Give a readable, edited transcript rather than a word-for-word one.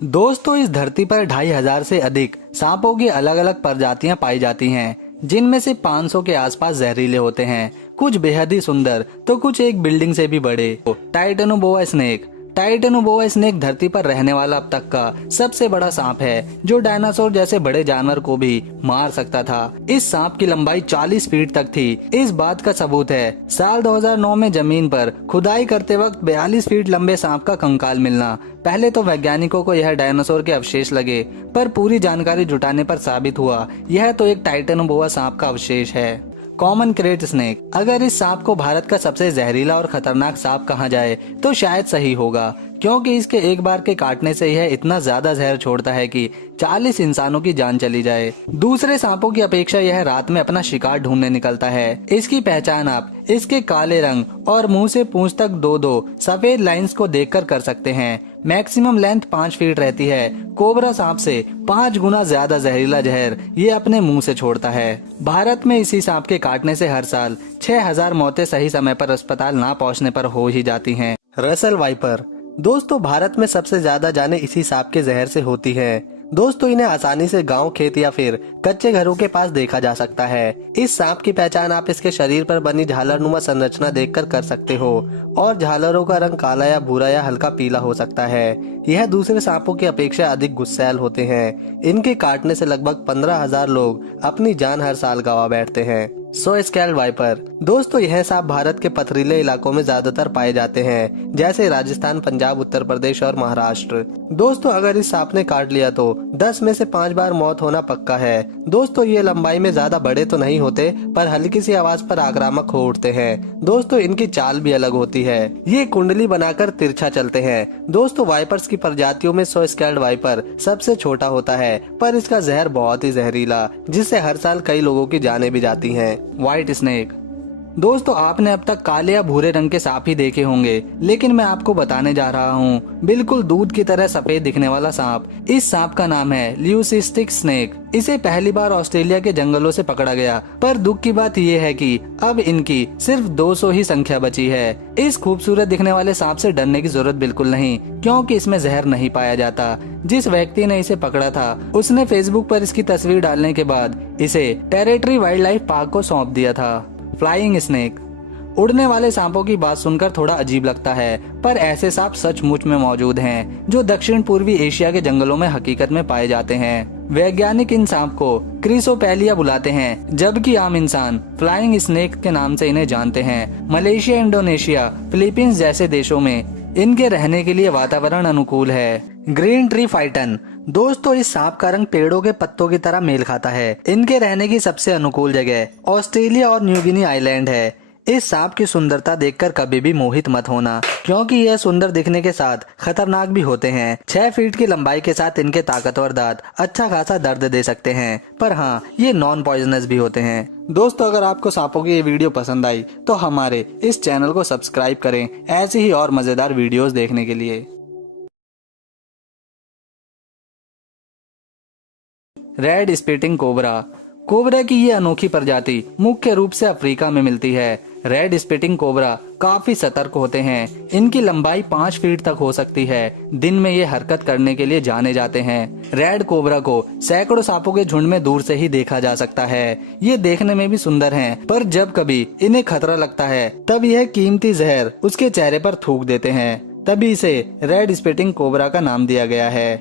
दोस्तों, इस धरती पर 2500 से अधिक सांपों की अलग अलग प्रजातियां पाई जाती हैं, जिनमें से 500 के आसपास जहरीले होते हैं। कुछ बेहद ही सुंदर तो कुछ एक बिल्डिंग से भी बड़े। Titanoboa snake. टाइटेनोबोआ स्नेक धरती पर रहने वाला अब तक का सबसे बड़ा सांप है, जो डायनासोर जैसे बड़े जानवर को भी मार सकता था। इस सांप की लंबाई 40 फीट तक थी। इस बात का सबूत है साल 2009 में जमीन पर खुदाई करते वक्त 42 फीट लंबे सांप का कंकाल मिलना। पहले तो वैज्ञानिकों को यह डायनासोर के अवशेष लगे, पर पूरी जानकारी जुटाने पर साबित हुआ यह तो एक टाइटेनोबोआ सांप का अवशेष है। Common crate snake. अगर इस सांप को भारत का सबसे जहरीला और खतरनाक सांप कहा जाए तो शायद सही होगा, क्योंकि इसके एक बार के काटने से यह इतना ज्यादा जहर छोड़ता है कि 40 इंसानों की जान चली जाए। दूसरे सांपों की अपेक्षा यह रात में अपना शिकार ढूंढने निकलता है। इसकी पहचान आप इसके काले रंग और मुंह से पूंछ तक दो सफेद लाइंस को देखकर कर सकते हैं। मैक्सिमम लेंथ 5 फीट रहती है। कोबरा सांप से 5 गुना ज्यादा जहरीला जहर ये अपने मुंह से छोड़ता है। भारत में इसी सांप के काटने से हर साल 6000 मौतें सही समय पर अस्पताल ना पहुंचने पर हो ही जाती हैं। Russell viper. दोस्तों, भारत में सबसे ज्यादा जाने इसी सांप के जहर से होती है। दोस्तों, इन्हें आसानी से गांव, खेत या फिर कच्चे घरों के पास देखा जा सकता है। इस सांप की पहचान आप इसके शरीर पर बनी झालरनुमा संरचना देखकर कर सकते हो, और झालरों का रंग काला या भूरा या हल्का पीला हो सकता है। यह दूसरे सांपों की अपेक्षा अधिक गुस्सैल होते हैं। इनके काटने से लगभग 15,000 लोग अपनी जान हर साल गंवा बैठते हैं। सो स्केल्ड वाइपर। दोस्तों, यह सांप भारत के पथरीले इलाकों में ज्यादातर पाए जाते हैं, जैसे राजस्थान, पंजाब, उत्तर प्रदेश और महाराष्ट्र। दोस्तों, अगर इस सांप ने काट लिया तो 10 में से 5 बार मौत होना पक्का है। दोस्तों, ये लंबाई में ज्यादा बड़े तो नहीं होते, पर हल्की सी आवाज पर आक्रामक हो उठते हैं। दोस्तों, इनकी चाल भी अलग होती है। ये कुंडली बनाकर तिरछा चलते हैं। दोस्तों, वाइपर्स की प्रजातियों में सो स्केल्ड वाइपर सबसे छोटा होता है, पर इसका जहर बहुत ही जहरीला, जिससे हर साल कई लोगों की जानें भी जाती हैं। White snake. दोस्तों, आपने अब तक काले या भूरे रंग के सांप ही देखे होंगे, लेकिन मैं आपको बताने जा रहा हूँ बिल्कुल दूध की तरह सफेद दिखने वाला सांप। इस सांप का नाम है ल्यूसिस्टिक स्नेक। इसे पहली बार ऑस्ट्रेलिया के जंगलों से पकड़ा गया, पर दुख की बात यह है कि अब इनकी सिर्फ 200 ही संख्या बची है। इस खूबसूरत दिखने वाले सांप से डरने की जरूरत बिल्कुल नहीं, क्योंकि इसमें जहर नहीं पाया जाता। जिस व्यक्ति ने इसे पकड़ा था, उसने फेसबुक पर इसकी तस्वीर डालने के बाद इसे टेरिटरी वाइल्ड लाइफ पार्क को सौंप दिया था। Flying snake. उड़ने वाले सांपों की बात सुनकर थोड़ा अजीब लगता है, पर ऐसे सांप सचमुच में मौजूद हैं, जो दक्षिण पूर्वी एशिया के जंगलों में हकीकत में पाए जाते हैं। वैज्ञानिक इन सांप को क्रिसोपेलिया बुलाते हैं, जबकि आम इंसान फ्लाइंग स्नेक के नाम से इन्हें जानते हैं। मलेशिया, इंडोनेशिया, फिलीपींस जैसे देशों में इनके रहने के लिए वातावरण अनुकूल है। Green tree Phaeton. दोस्तों, इस सांप का रंग पेड़ों के पत्तों की तरह मेल खाता है। इनके रहने की सबसे अनुकूल जगह ऑस्ट्रेलिया और न्यू गिनी आइलैंड है। इस सांप की सुंदरता देखकर कभी भी मोहित मत होना, क्योंकि यह सुंदर दिखने के साथ खतरनाक भी होते हैं। 6 फीट की लंबाई के साथ इनके ताकतवर दांत अच्छा खासा दर्द दे सकते हैं, पर हाँ, ये नॉन पॉइजनस भी होते हैं। दोस्तों, अगर आपको सांपों की ये वीडियो पसंद आई तो हमारे इस चैनल को सब्सक्राइब करें, ऐसी ही और मजेदार वीडियोस देखने के लिए। Red spitting cobra. कोबरा की ये अनोखी प्रजाति मुख्य रूप से अफ्रीका में मिलती है। रेड स्पिटिंग कोबरा काफी सतर्क होते हैं। इनकी लंबाई 5 फीट तक हो सकती है। दिन में ये हरकत करने के लिए जाने जाते हैं। रेड कोबरा को सैकड़ों सांपों के झुंड में दूर से ही देखा जा सकता है। ये देखने में भी सुंदर हैं, पर जब कभी इन्हें खतरा लगता है तब यह कीमती जहर उसके चेहरे पर थूक देते हैं। तभी इसे रेड स्पिटिंग कोबरा का नाम दिया गया है।